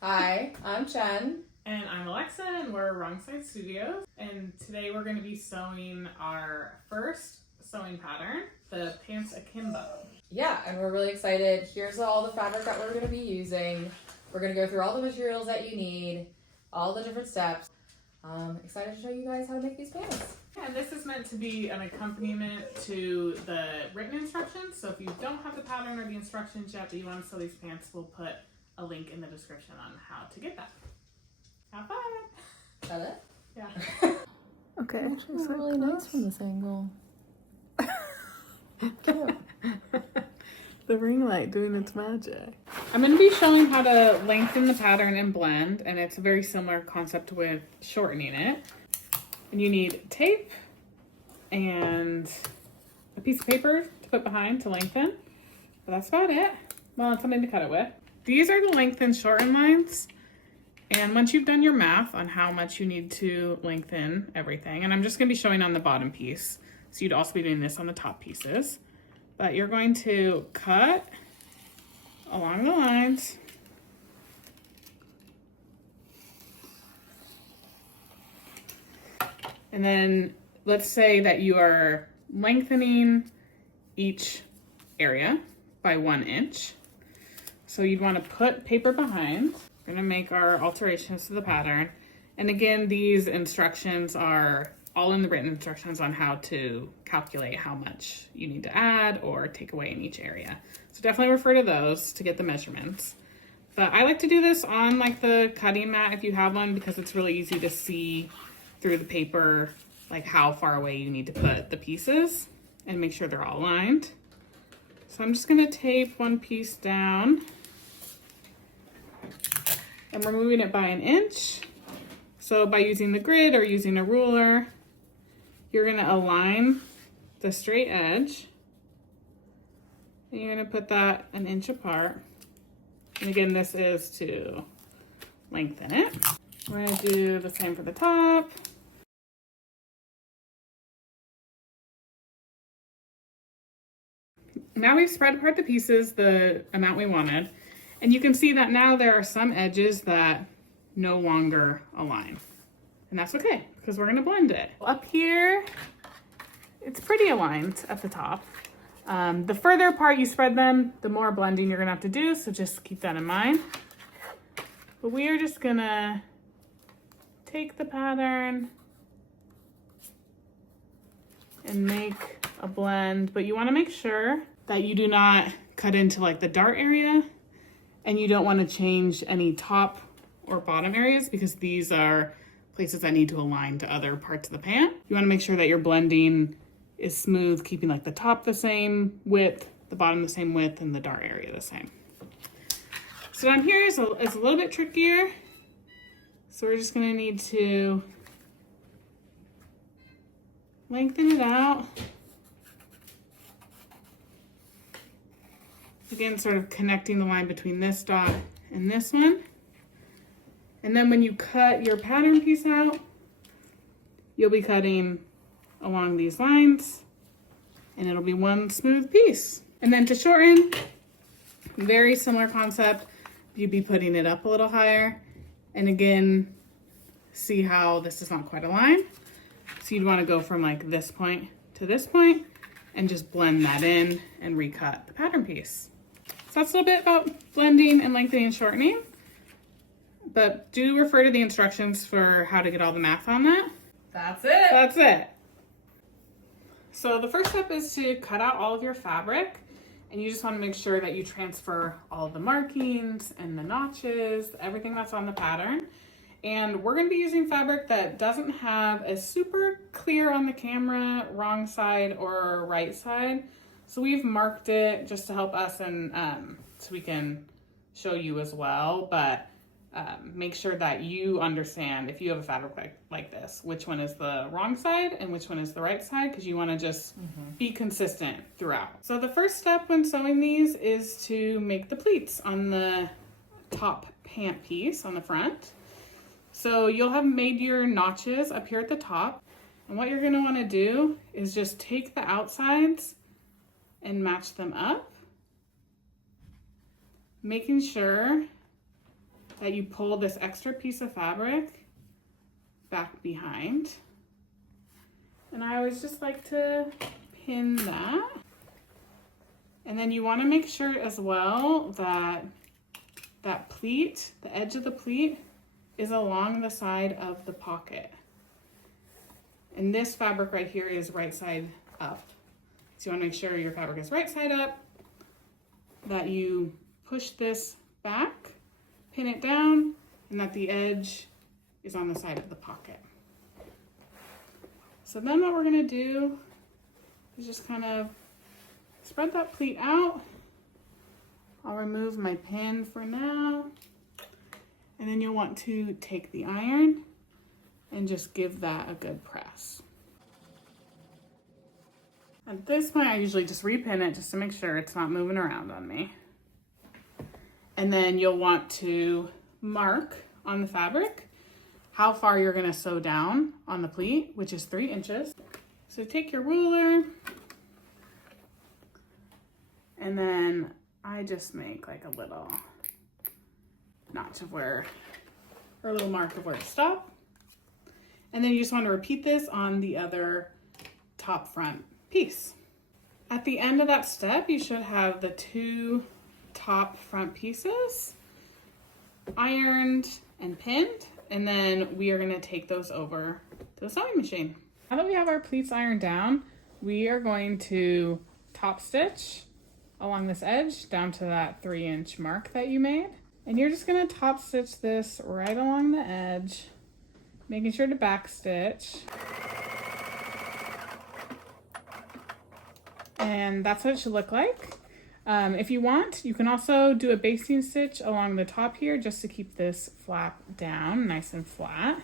Hi, I'm Chen. And I'm Alexa, and we're Wrong Side Studios. And today we're going to be sewing our first sewing pattern, the pants Akimbo. Yeah, and we're really excited. Here's all the fabric that we're going to be using. We're going to go through all the materials that you need, all the different steps. Excited to show you guys how to make these pants. And this is meant to be an accompaniment to the written instructions. So if you don't have the pattern or the instructions yet, but you want to sew these pants, we'll put a link in the description on how to get that. Have fun! Is that it? Yeah. Okay. It's really nice from this angle. The ring light doing its magic. I'm going to be showing how to lengthen the pattern and blend, and it's a very similar concept with shortening it. And you need tape and a piece of paper to put behind to lengthen. But that's about it. Well, it's something to cut it with. These are the lengthen shorten lines. And once you've done your math on how much you need to lengthen everything, and I'm just going to be showing on the bottom piece, so you'd also be doing this on the top pieces, but you're going to cut along the lines. And then let's say that you are lengthening each area by 1 inch. So you'd want to put paper behind. We're going to make our alterations to the pattern. And again, these instructions are all in the written instructions on how to calculate how much you need to add or take away in each area. So definitely refer to those to get the measurements. But I like to do this on like the cutting mat if you have one, because it's really easy to see through the paper like how far away you need to put the pieces and make sure they're all lined. So I'm just going to tape one piece down. And we're moving it by 1 inch. So by using the grid or using a ruler, you're going to align the straight edge. And you're going to put that 1 inch apart. And again, this is to lengthen it. We're going to do the same for the top. Now we've spread apart the pieces the amount we wanted. And you can see that now there are some edges that no longer align. And that's okay, because we're gonna blend it. Up here, it's pretty aligned at the top. The further apart you spread them, the more blending you're gonna have to do, so just keep that in mind. But we are just gonna take the pattern and make a blend, but you wanna make sure that you do not cut into like the dart area, and you don't want to change any top or bottom areas because these are places that need to align to other parts of the pant. You want to make sure that your blending is smooth, keeping like the top the same width, the bottom the same width, and the dart area the same. So down here is a little bit trickier. So we're just going to need to lengthen it out. Again, sort of connecting the line between this dot and this one. And then when you cut your pattern piece out, you'll be cutting along these lines and it'll be one smooth piece. And then to shorten, very similar concept. You'd be putting it up a little higher. And again, see how this is not quite a line. So you'd want to go from like this point to this point and just blend that in and recut the pattern piece. So that's a little bit about blending and lengthening and shortening, but do refer to the instructions for how to get all the math on that. That's it. That's it. So the first step is to cut out all of your fabric, and you just want to make sure that you transfer all of the markings and the notches, everything that's on the pattern. And we're going to be using fabric that doesn't have a super clear on the camera wrong side or right side. So we've marked it just to help us and so we can show you as well. But make sure that you understand if you have a fabric like this, which one is the wrong side and which one is the right side, because you want to just be consistent throughout. So the first step when sewing these is to make the pleats on the top pant piece on the front. So you'll have made your notches up here at the top. And what you're gonna wanna do is just take the outsides and match them up, making sure that you pull this extra piece of fabric back behind. And I always just like to pin that. And then you want to make sure as well that that pleat, the edge of the pleat, is along the side of the pocket. And this fabric right here is right side up. So you want to make sure your fabric is right side up, that you push this back, pin it down, and that the edge is on the side of the pocket. So then what we're going to do is just kind of spread that pleat out. I'll remove my pin for now. And then you'll want to take the iron and just give that a good press. At this point, I usually just repin it just to make sure it's not moving around on me. And then you'll want to mark on the fabric how far you're gonna sew down on the pleat, which is 3 inches. So take your ruler, and then I just make like a little notch of where, or a little mark of where to stop. And then you just want to repeat this on the other top front piece. At the end of that step, you should have the 2 top front pieces ironed and pinned, and then we are going to take those over to the sewing machine. Now that we have our pleats ironed down, we are going to top stitch along this edge down to that 3-inch mark that you made. And you're just going to top stitch this right along the edge, making sure to back stitch. And that's what it should look like. If you want, you can also do a basting stitch along the top here just to keep this flap down nice and flat.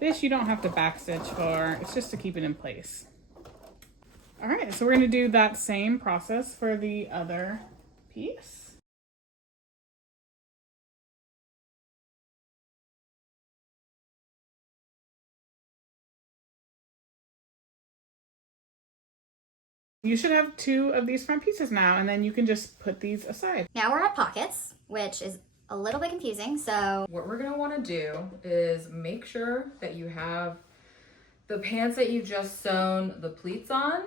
This you don't have to back stitch for, it's just to keep it in place. All right, so we're gonna do that same process for the other piece. You should have 2 of these front pieces now, and then you can just put these aside. Now we're at pockets, which is a little bit confusing, so What we're gonna wanna do is make sure that you have the pants that you just sewn the pleats on.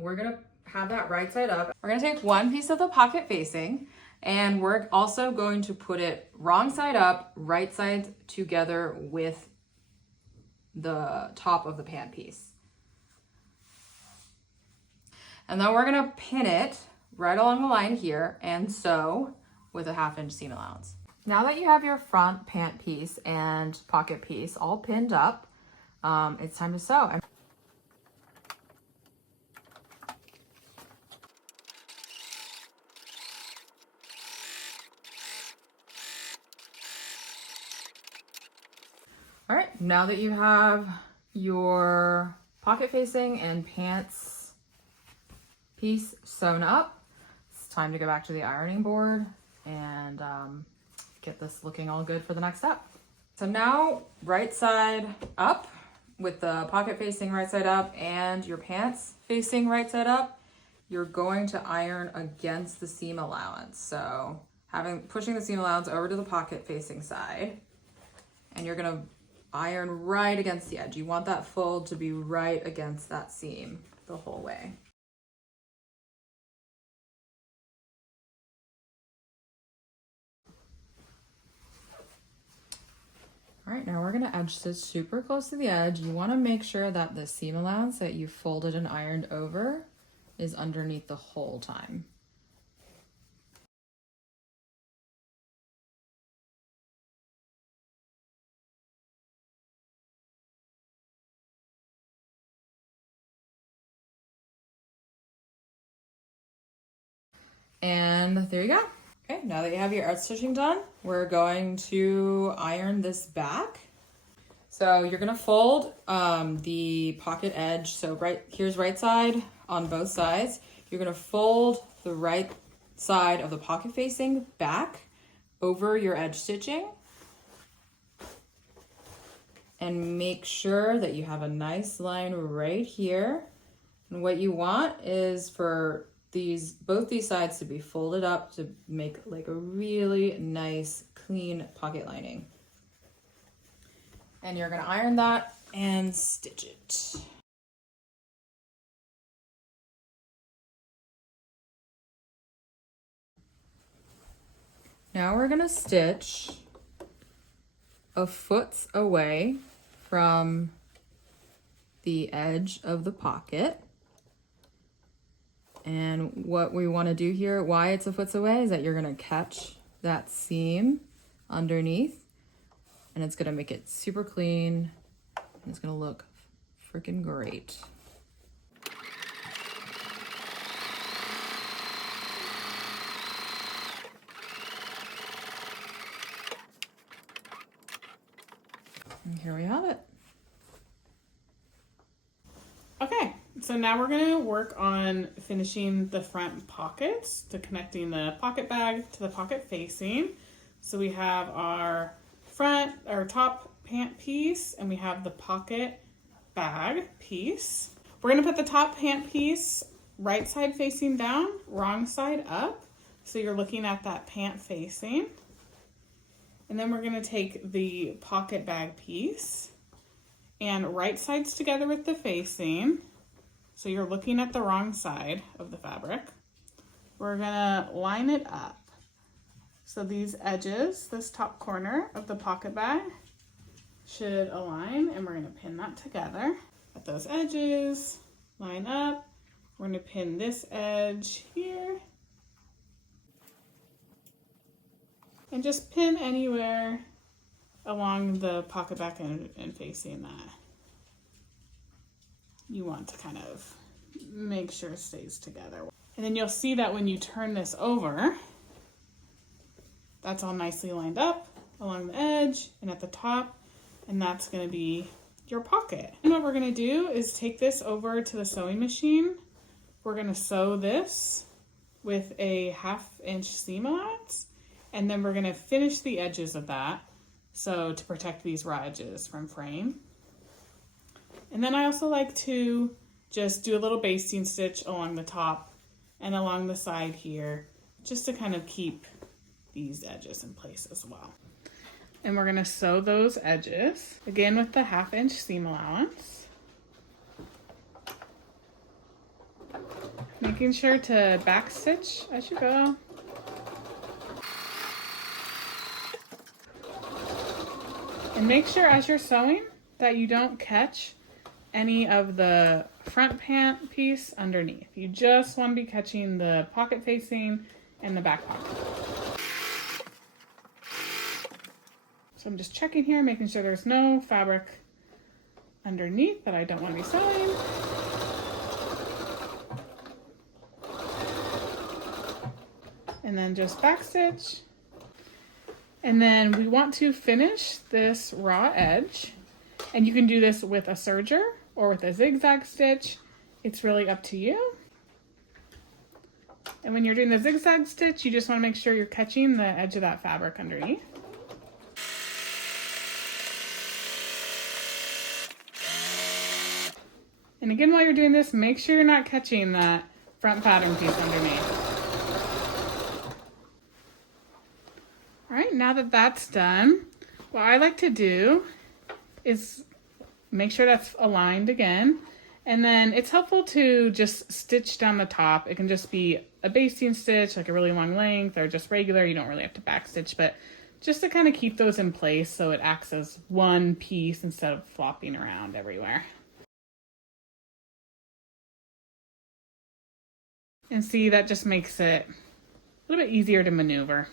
We're gonna have that right side up. We're gonna take one piece of the pocket facing, and we're also going to put it wrong side up, right side together with the top of the pant piece. And then we're gonna pin it right along the line here and sew with a 1/2-inch seam allowance. Now that you have your front pant piece and pocket piece all pinned up, it's time to sew. All right, now that you have your pocket facing and pants piece sewn up, it's time to go back to the ironing board and get this looking all good for the next step. So now right side up with the pocket facing right side up and your pants facing right side up, you're going to iron against the seam allowance. So pushing the seam allowance over to the pocket facing side, and you're gonna iron right against the edge. You want that fold to be right against that seam the whole way. All right, now we're gonna edge stitch super close to the edge. You wanna make sure that the seam allowance that you folded and ironed over is underneath the whole time. And there you go. Okay, now that you have your edge stitching done, we're going to iron this back. So you're gonna fold the pocket edge. So here's right side on both sides. You're gonna fold the right side of the pocket facing back over your edge stitching. And make sure that you have a nice line right here. And what you want is for both these sides to be folded up to make like a really nice clean pocket lining. And you're gonna iron that and stitch it. Now we're gonna stitch a foot away from the edge of the pocket. And what we want to do here, why it's a foot away, is that you're going to catch that seam underneath, and it's going to make it super clean, and it's going to look freaking great. And here we have it. Okay, so now we're gonna work on finishing the front pockets, to connecting the pocket bag to the pocket facing. So we have our top pant piece, and we have the pocket bag piece. We're gonna put the top pant piece right side facing down, wrong side up. So you're looking at that pant facing. And then we're gonna take the pocket bag piece and right sides together with the facing. So you're looking at the wrong side of the fabric. We're gonna line it up. So these edges, this top corner of the pocket bag should align, and we're gonna pin that together. At those edges, line up. We're gonna pin this edge here. And just pin anywhere along the pocket back and facing that you want to kind of make sure it stays together. And then you'll see that when you turn this over, that's all nicely lined up along the edge and at the top, and that's going to be your pocket. And what we're going to do is take this over to the sewing machine. We're going to sew this with a 1/2 inch seam allowance, and then we're going to finish the edges of that, so to protect these raw edges from fraying. And then I also like to just do a little basting stitch along the top and along the side here, just to kind of keep these edges in place as well. And we're gonna sew those edges, again with the 1/2 inch seam allowance. Making sure to back stitch as you go. And make sure as you're sewing that you don't catch any of the front pant piece underneath. You just want to be catching the pocket facing and the back pocket. So I'm just checking here, making sure there's no fabric underneath that I don't want to be sewing. And then just back stitch. And then we want to finish this raw edge. And you can do this with a serger or with a zigzag stitch. It's really up to you. And when you're doing the zigzag stitch, you just want to make sure you're catching the edge of that fabric underneath. And again, while you're doing this, make sure you're not catching that front pattern piece underneath. All right, now that that's done, what I like to do is make sure that's aligned again. And then it's helpful to just stitch down the top. It can just be a basting stitch, like a really long length, or just regular. You don't really have to back stitch, but just to kind of keep those in place so it acts as one piece instead of flopping around everywhere. And see, that just makes it a little bit easier to maneuver.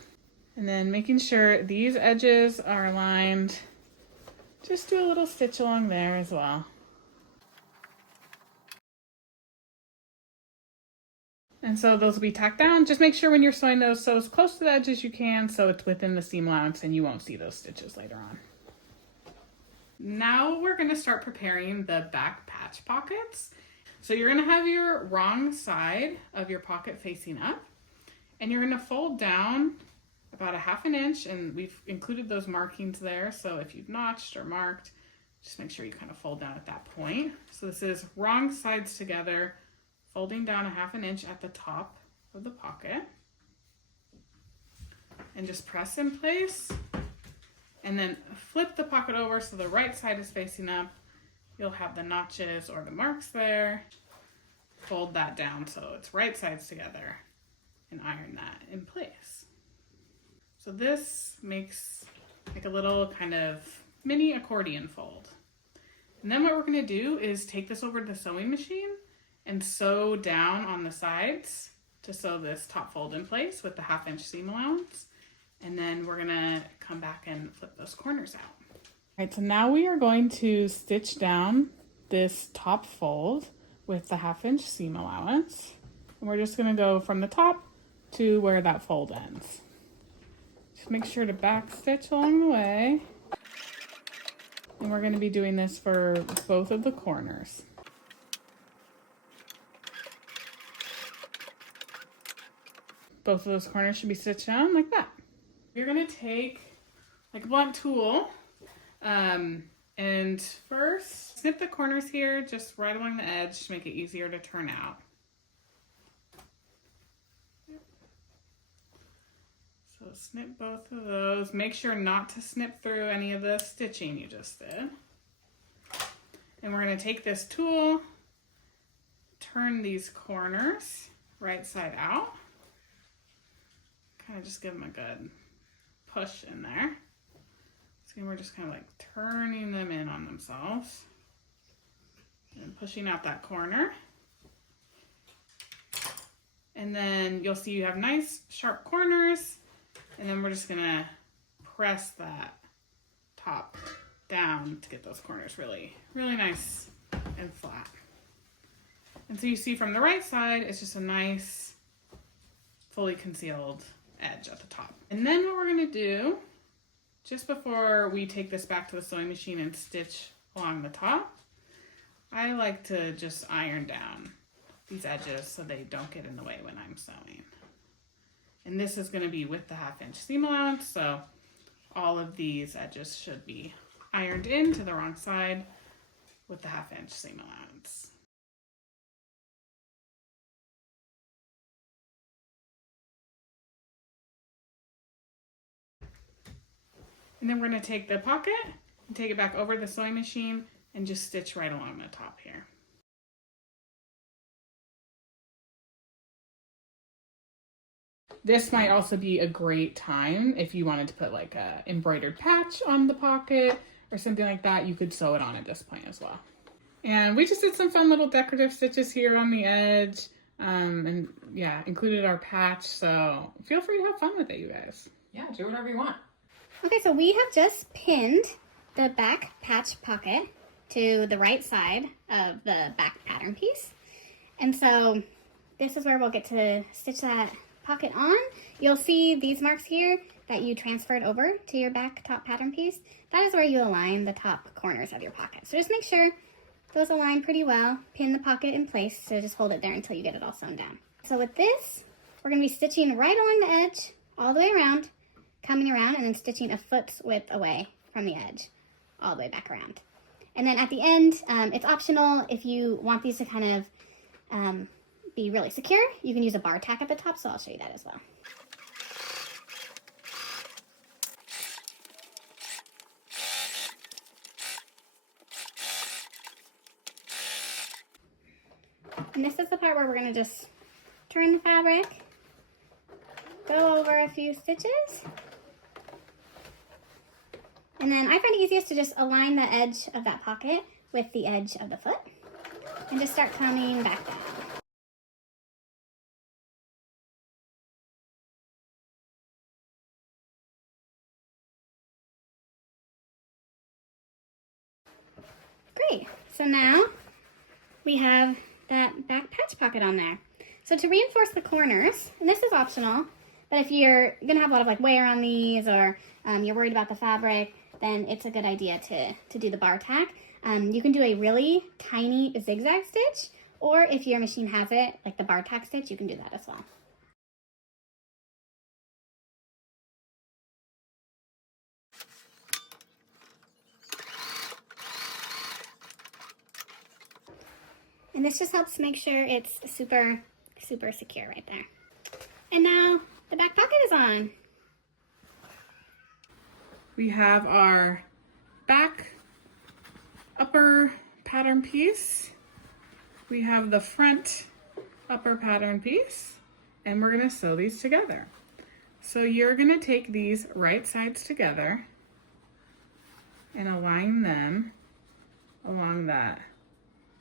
And then making sure these edges are aligned, just do a little stitch along there as well. And so those will be tacked down. Just make sure when you're sewing those, sew as close to the edge as you can so it's within the seam allowance and you won't see those stitches later on. Now we're going to start preparing the back patch pockets. So you're going to have your wrong side of your pocket facing up, and you're going to fold down about 1/2 inch, and we've included those markings there. So if you've notched or marked, just make sure you kind of fold down at that point. So this is wrong sides together, folding down 1/2 inch at the top of the pocket. And just press in place. And then flip the pocket over so the right side is facing up. You'll have the notches or the marks there. Fold that down so it's right sides together and iron that in place. So this makes like a little kind of mini accordion fold. And then what we're gonna do is take this over to the sewing machine and sew down on the sides to sew this top fold in place with the 1/2 inch seam allowance. And then we're gonna come back and flip those corners out. All right, so now we are going to stitch down this top fold with the 1/2 inch seam allowance. And we're just gonna go from the top to where that fold ends. Just make sure to back stitch along the way. And we're gonna be doing this for both of the corners. Both of those corners should be stitched down like that. You're gonna take like a blunt tool and first snip the corners here just right along the edge to make it easier to turn out. So snip both of those. Make sure not to snip through any of the stitching you just did. And we're gonna take this tool, turn these corners right side out. Kind of just give them a good push in there. So we're just kind of like turning them in on themselves and pushing out that corner. And then you'll see you have nice sharp corners, and then we're just gonna press that top down to get those corners really, really nice and flat. And so you see from the right side, it's just a nice, fully concealed edge at the top. And then what we're gonna do, just before we take this back to the sewing machine and stitch along the top, I like to just iron down these edges so they don't get in the way when I'm sewing. And this is gonna be with the 1/2 inch seam allowance, so all of these edges should be ironed in to the wrong side with the 1/2 inch seam allowance. And then we're gonna take the pocket and take it back over the sewing machine and just stitch right along the top here. This might also be a great time if you wanted to put like a embroidered patch on the pocket or something like that. You could sew it on at this point as well. And we just did some fun little decorative stitches here on the edge, and yeah, included our patch. So feel free to have fun with it, you guys. Yeah, do whatever you want. Okay, so we have just pinned the back patch pocket to the right side of the back pattern piece. And so this is where we'll get to stitch that pocket on. You'll see these marks here that you transferred over to your back top pattern piece. That is where you align the top corners of your pocket. So just make sure those align pretty well. Pin the pocket in place, so just hold it there until you get it all sewn down. So with this, we're gonna be stitching right along the edge, all the way around, coming around, and then stitching a foot's width away from the edge, all the way back around. And then at the end, it's optional if you want these to kind of be really secure. You can use a bar tack at the top, so I'll show you that as well. And this is the part where we're going to just turn the fabric, go over a few stitches, and then I find it easiest to just align the edge of that pocket with the edge of the foot and just start coming back down. Great, so now we have that back patch pocket on there. So to reinforce the corners, and this is optional, but if you're gonna have a lot of like wear on these, or you're worried about the fabric, then it's a good idea to do the bar tack. You can do a really tiny zigzag stitch, or if your machine has it, like the bar tack stitch, you can do that as well. And this just helps make sure it's super, super secure right there. And now the back pocket is on. We have our back upper pattern piece. We have the front upper pattern piece, and we're gonna sew these together. So you're gonna take these right sides together and align them along that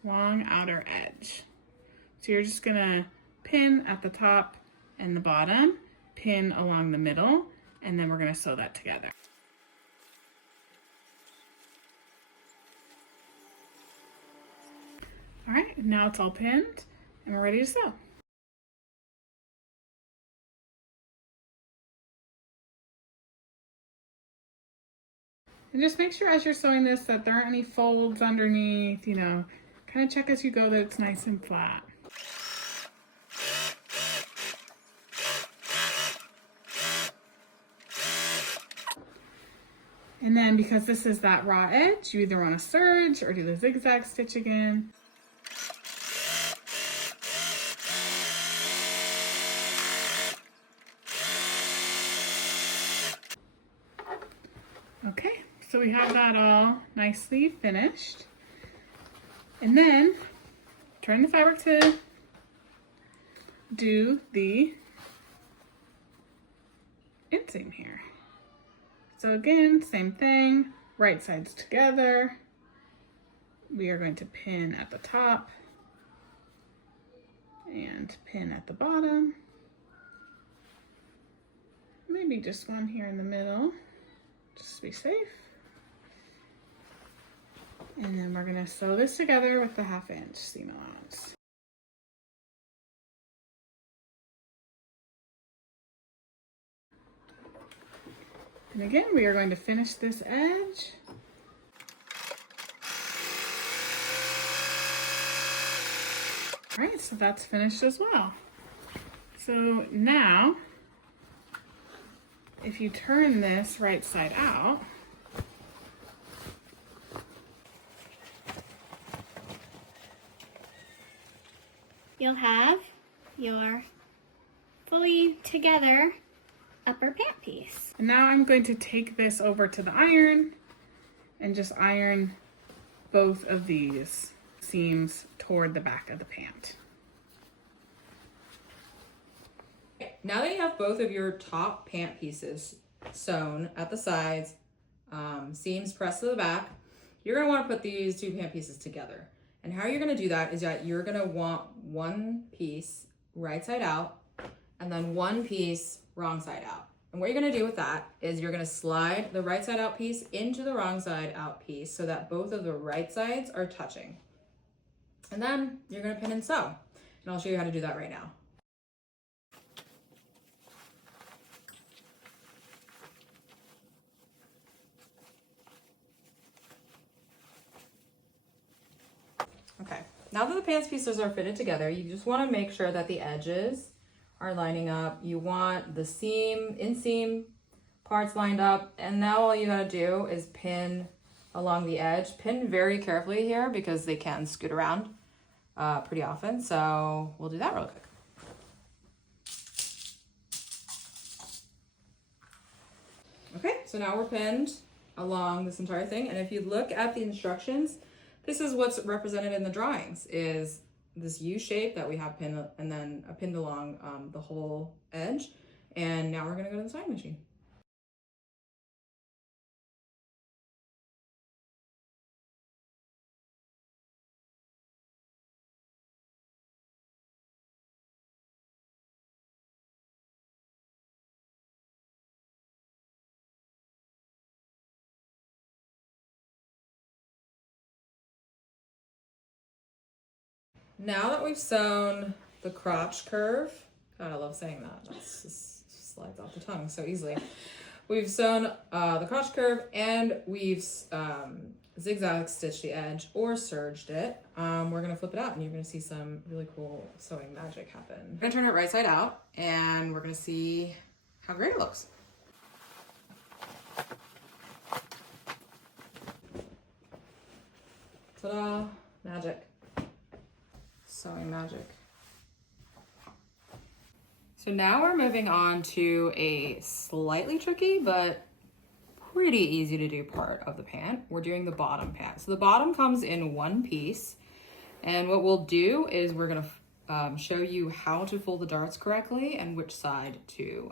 long outer edge. So you're just gonna pin at the top and the bottom, pin along the middle, and then we're gonna sew that together. All right, now it's all pinned and we're ready to sew. And just make sure as you're sewing this that there aren't any folds underneath, you know, kind of check as you go that it's nice and flat. And then because this is that raw edge, you either want to serge or do the zigzag stitch again. Okay, so we have that all nicely finished. And then turn the fabric to do the inseam here. So again, same thing, right sides together. We are going to pin at the top and pin at the bottom. Maybe just one here in the middle, just to be safe. And then we're gonna sew this together with the 1/2 inch seam allowance. And again, we are going to finish this edge. All right, so that's finished as well. So now, if you turn this right side out, You'll have your fully together upper pant piece. and now I'm going to take this over to the iron and just iron both of these seams toward the back of the pant. Now that you have both of your top pant pieces sewn at the sides, seams pressed to the back, you're gonna wanna put these two pant pieces together. And how you're gonna do that is that you're gonna want one piece right side out and then one piece wrong side out. And what you're gonna do with that is you're gonna slide the right side out piece into the wrong side out piece so that both of the right sides are touching. And then you're gonna pin and sew. And I'll show you how to do that right now. Okay, now that the pants pieces are fitted together, you just want to make sure that the edges are lining up. You want the seam, inseam parts lined up, and now all you gotta do is pin along the edge. Pin very carefully here because they can scoot around pretty often, so we'll do that real quick. Okay, so now we're pinned along this entire thing, and if you look at the instructions, this is what's represented in the drawings, is this U shape that we have pinned and then pinned along the whole edge. And now we're gonna go to the sewing machine. Now that we've sewn the crotch curve, God, I love saying that. That's just slides off the tongue so easily. We've sewn the crotch curve and we've zigzag stitched the edge or serged it. We're gonna flip it out and you're gonna see some really cool sewing magic happen. We're gonna turn it right side out and we're gonna see how great it looks. Ta-da, magic. sewing magic. So now we're moving on to a slightly tricky but pretty easy to do part of the pant. We're doing the bottom pant. So the bottom comes in one piece, and what we'll do is we're gonna show you how to fold the darts correctly and which side to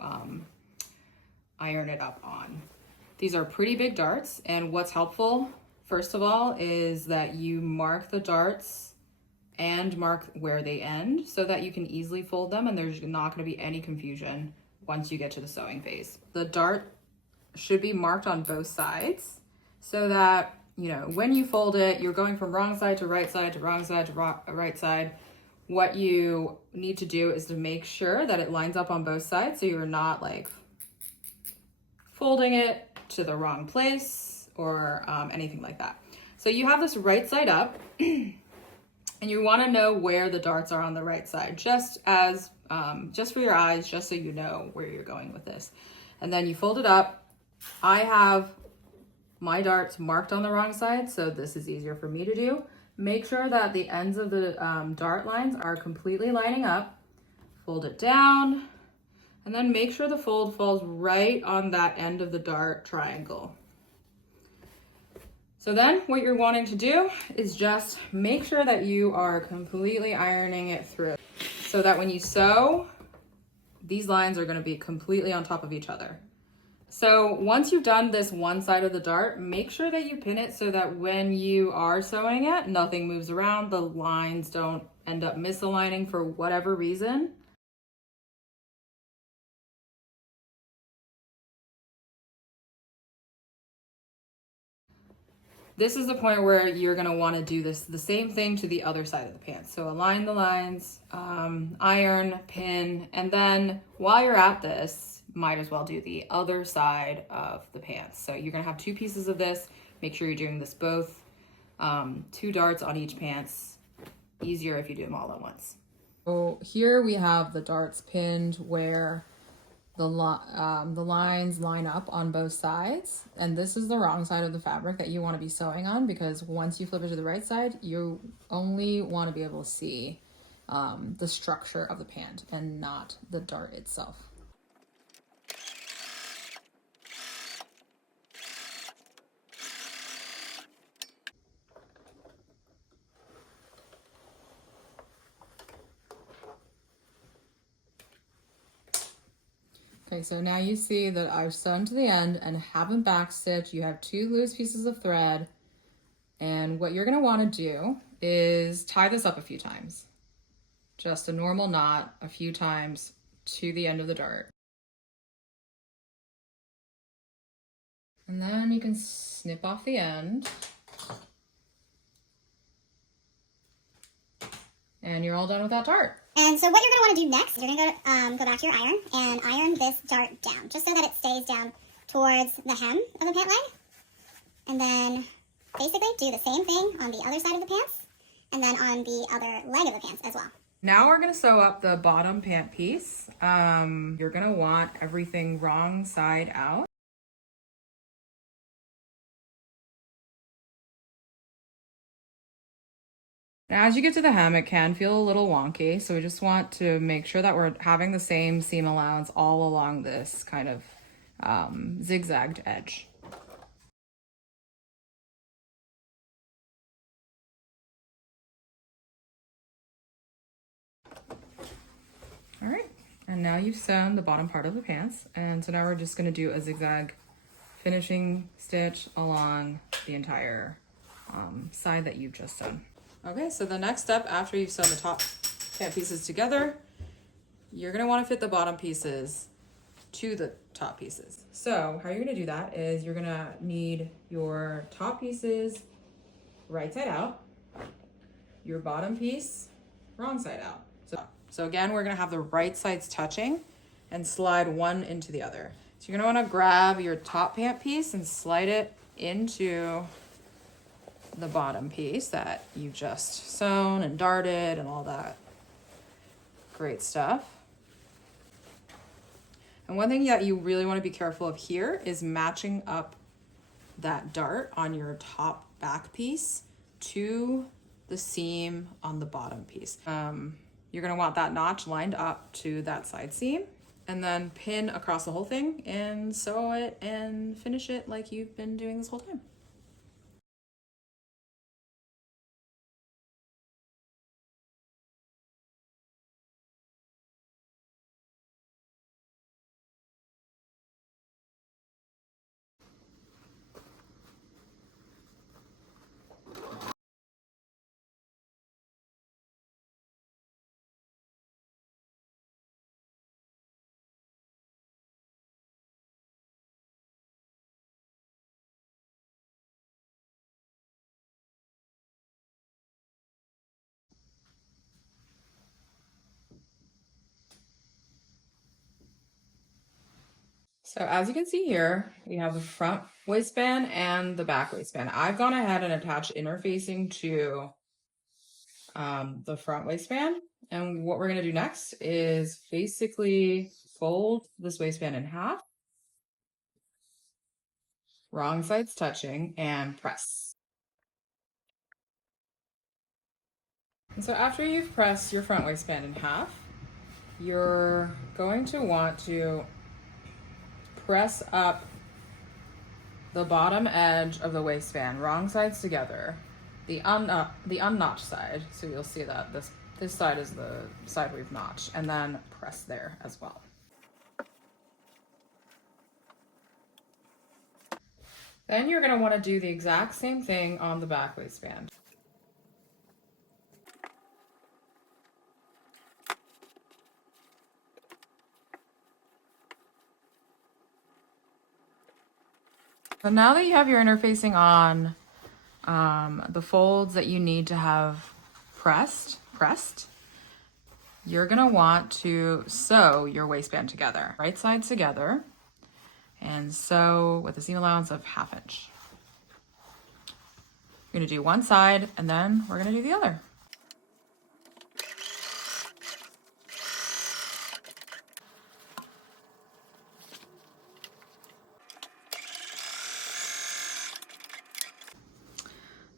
iron it up on. These are pretty big darts, and what's helpful, first of all, is that you mark the darts and mark where they end so that you can easily fold them and there's not going to be any confusion once you get to the sewing phase. The dart should be marked on both sides so that, you know, when you fold it, you're going from wrong side to right side to wrong side to right side. What you need to do is to make sure that it lines up on both sides so you're not like folding it to the wrong place or anything like that. So you have this right side up and you want to know where the darts are on the right side, just for your eyes, just so you know where you're going with this. And then you fold it up. I have my darts marked on the wrong side, so this is easier for me to do. Make sure that the ends of the dart lines are completely lining up. Fold it down, and then make sure the fold falls right on that end of the dart triangle. So then what you're wanting to do is just make sure that you are completely ironing it through so that when you sew, these lines are going to be completely on top of each other. So once you've done this one side of the dart, make sure that you pin it so that when you are sewing it, nothing moves around, the lines don't end up misaligning for whatever reason. This is the point where you're gonna wanna do the same thing to the other side of the pants. So align the lines, iron, pin, and then while you're at this, might as well do the other side of the pants. So you're gonna have two pieces of this. Make sure you're doing this both. 2 darts on each pants. Easier if you do them all at once. So here we have the darts pinned where the lines line up on both sides, and this is the wrong side of the fabric that you want to be sewing on, because once you flip it to the right side, you only want to be able to see the structure of the pant and not the dart itself. Okay, so now you see that I've sewn to the end and haven't backstitched. You have 2 loose pieces of thread. And what you're gonna wanna do is tie this up a few times. Just a normal knot a few times to the end of the dart. And then you can snip off the end. And you're all done with that dart. And so what you're going to want to do next is you're going to go back to your iron and iron this dart down, just so that it stays down towards the hem of the pant leg. And then basically do the same thing on the other side of the pants, and then on the other leg of the pants as well. Now we're going to sew up the bottom pant piece. You're going to want everything wrong side out. Now, as you get to the hem, it can feel a little wonky, so we just want to make sure that we're having the same seam allowance all along this kind of zigzagged edge. All right, and now you've sewn the bottom part of the pants, and so now we're just going to do a zigzag finishing stitch along the entire side that you've just sewn. Okay, so the next step after you've sewn the top pant pieces together, you're gonna wanna fit the bottom pieces to the top pieces. So how you're gonna do that is you're gonna need your top pieces right side out, your bottom piece wrong side out. So again, we're gonna have the right sides touching and slide one into the other. So you're gonna wanna grab your top pant piece and slide it into the bottom piece that you just sewn and darted and all that great stuff. And one thing that you really want to be careful of here is matching up that dart on your top back piece to the seam on the bottom piece. You're gonna want that notch lined up to that side seam, and then pin across the whole thing and sew it and finish it like you've been doing this whole time. So as you can see here, we have the front waistband and the back waistband. I've gone ahead and attached interfacing to the front waistband. And what we're gonna do next is basically fold this waistband in half, wrong sides touching, and press. And so after you've pressed your front waistband in half, you're going to want to press up the bottom edge of the waistband, wrong sides together, the unnotched side. So you'll see that this side is the side we've notched, and then press there as well. Then you're going to want to do the exact same thing on the back waistband. So now that you have your interfacing on, the folds that you need to have pressed, you're gonna want to sew your waistband together, right sides together, and sew with a seam allowance of 1/2 inch. You're gonna do one side, and then we're gonna do the other.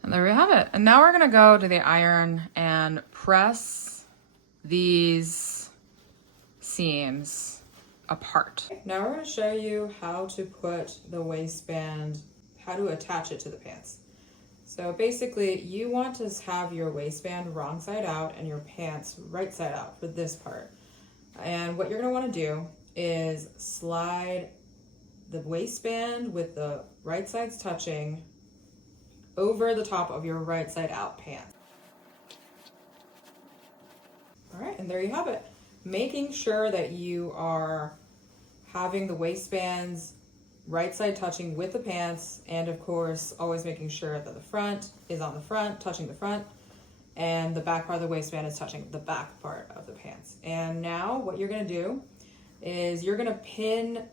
And there we have it. And now we're gonna go to the iron and press these seams apart. Now we're gonna show you how to put the waistband, how to attach it to the pants. So basically you want to have your waistband wrong side out and your pants right side out for this part. And what you're gonna wanna do is slide the waistband with the right sides touching over the top of your right side out pants. All right, and there you have it. Making sure that you are having the waistbands right side touching with the pants, and of course, always making sure that the front is on the front, touching the front, and the back part of the waistband is touching the back part of the pants. And now what you're gonna do is you're gonna pin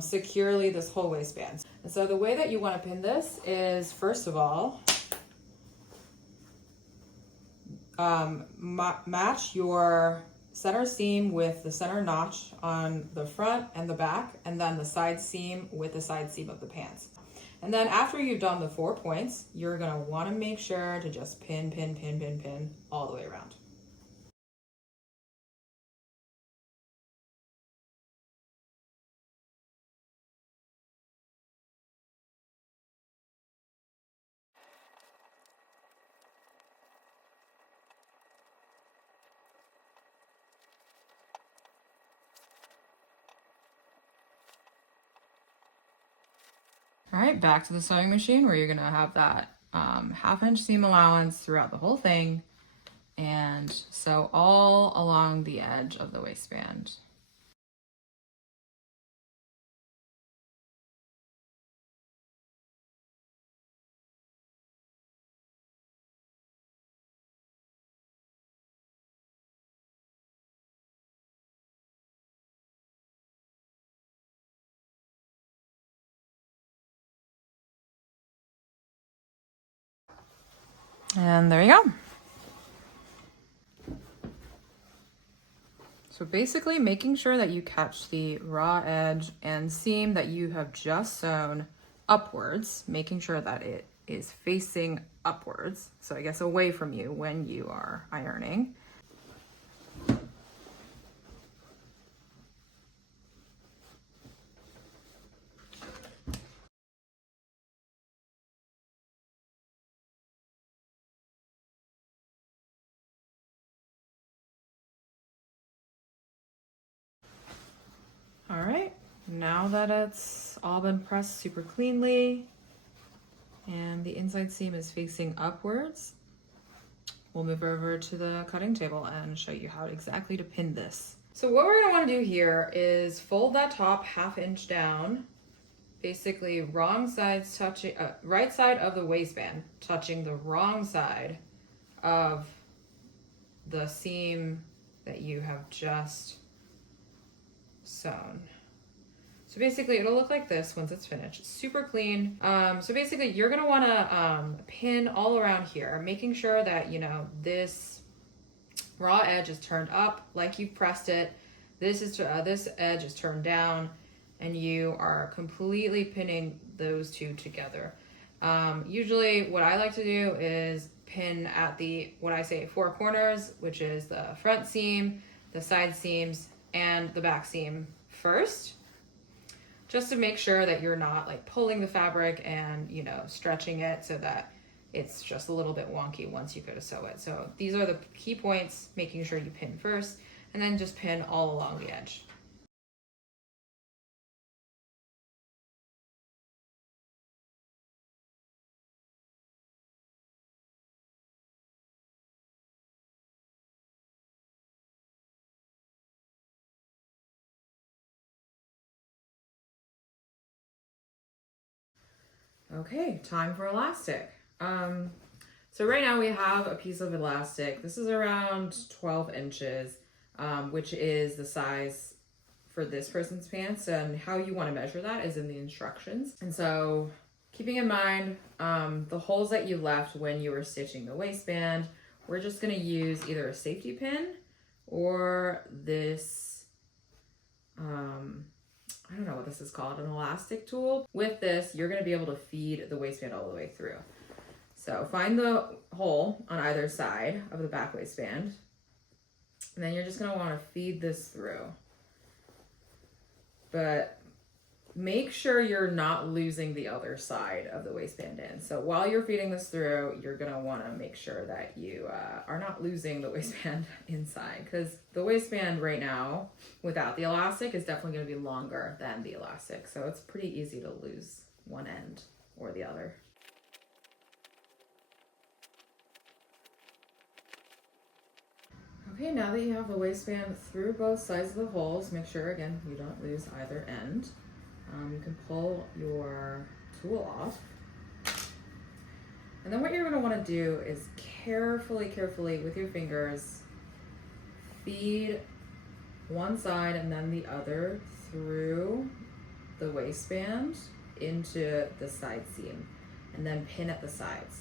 securely this whole waistband. And so the way that you want to pin this is, first of all, match your center seam with the center notch on the front and the back, and then the side seam with the side seam of the pants. And then after you've done the 4 points, you're gonna want to make sure to just pin all the way around. All right, back to the sewing machine where you're gonna have that 1/2 inch seam allowance throughout the whole thing, and sew all along the edge of the waistband. And there you go. So basically making sure that you catch the raw edge and seam that you have just sewn upwards, making sure that it is facing upwards, so I guess away from you when you are ironing. All right, now that it's all been pressed super cleanly and the inside seam is facing upwards, we'll move over to the cutting table and show you how exactly to pin this. So what we're gonna wanna do here is fold that top 1/2 inch down, basically wrong sides touching, right side of the waistband touching the wrong side of the seam that you have just sewn. So basically it'll look like this once it's finished. It's super clean. So basically you're gonna wanna pin all around here, making sure that, you know, this raw edge is turned up like you've pressed it. This edge is turned down, and you are completely pinning those two together. Usually what I like to do is pin at the, what I say, 4 corners, which is the front seam, the side seams, and the back seam first, just to make sure that you're not like pulling the fabric and, you know, stretching it so that it's just a little bit wonky once you go to sew it. So these are the key points, making sure you pin first, and then just pin all along the edge. Okay, time for elastic. So right now we have a piece of elastic. This is around 12 inches, which is the size for this person's pants, and how you want to measure that is in the instructions. And so keeping in mind the holes that you left when you were stitching the waistband, we're just going to use either a safety pin or this, I don't know what this is called, an elastic tool. With this, you're going to be able to feed the waistband all the way through. So find the hole on either side of the back waistband, and then you're just going to want to feed this through. But make sure you're not losing the other side of the waistband in. So while you're feeding this through, you're going to want to make sure that you are not losing the waistband inside, because the waistband right now without the elastic is definitely going to be longer than the elastic. So it's pretty easy to lose one end or the other. Okay, now that you have the waistband through both sides of the holes, make sure again you don't lose either end. You can pull your tool off. And then what you're going to want to do is carefully with your fingers feed one side and then the other through the waistband into the side seam, and then pin at the sides.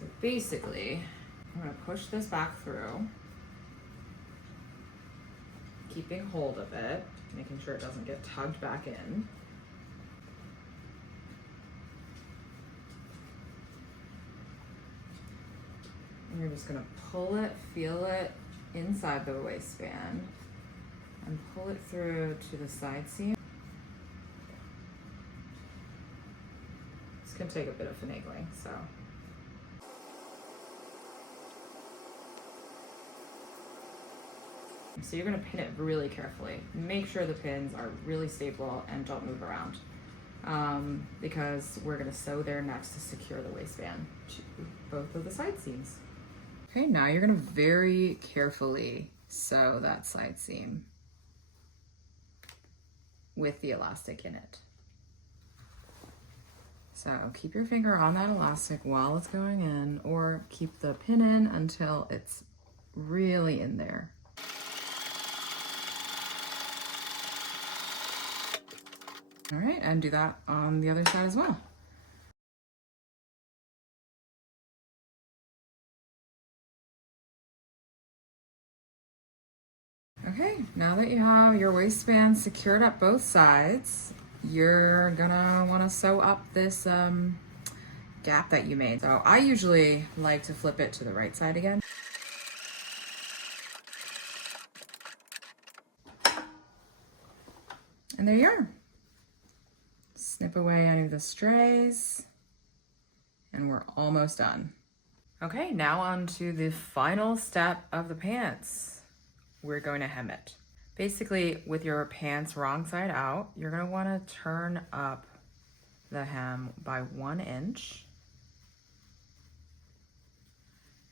So basically, I'm going to push this back through, keeping hold of it, making sure it doesn't get tugged back in. And you're just going to pull it, feel it inside the waistband, and pull it through to the side seam. It's going to take a bit of finagling, so. So you're going to pin it really carefully. Make sure the pins are really stable and don't move around, because we're going to sew there next to secure the waistband to both of the side seams. Okay, now you're going to very carefully sew that side seam with the elastic in it. So keep your finger on that elastic while it's going in, or keep the pin in until it's really in there. All right, and do that on the other side as well. Okay, now that you have your waistband secured at both sides, you're gonna wanna sew up this gap that you made. So I usually like to flip it to the right side again. And there you are. Snip away any of the strays, and we're almost done. Okay, now on to the final step of the pants. We're going to hem it. Basically, with your pants wrong side out, you're gonna wanna turn up the hem by 1 inch.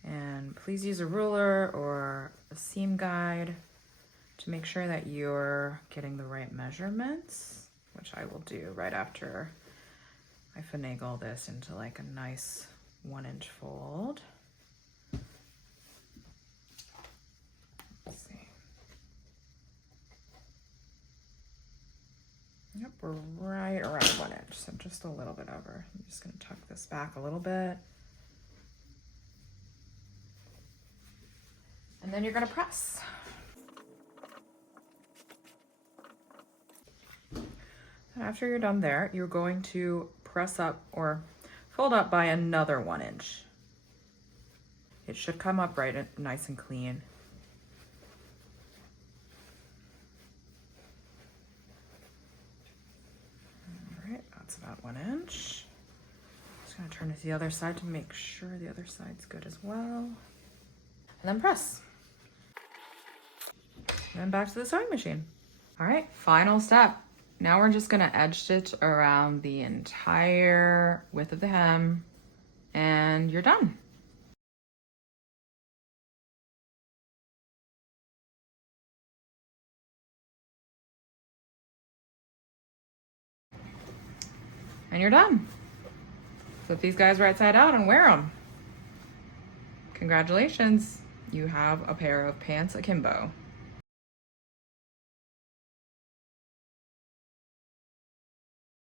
And please use a ruler or a seam guide to make sure that you're getting the right measurements, which I will do right after I finagle this into like a nice 1 inch fold. Let's see. Yep, we're right around 1 inch, so just a little bit over. I'm just gonna tuck this back a little bit. And then you're gonna press. And after you're done there, you're going to press up or fold up by another 1 inch. It should come up right and nice and clean. All right, that's about 1 inch. Just gonna turn it to the other side to make sure the other side's good as well. And then press. And then back to the sewing machine. All right, final step. Now we're just gonna edge stitch around the entire width of the hem, and you're done. And you're done. Flip these guys right side out and wear them. Congratulations, you have a pair of pants Akimbo.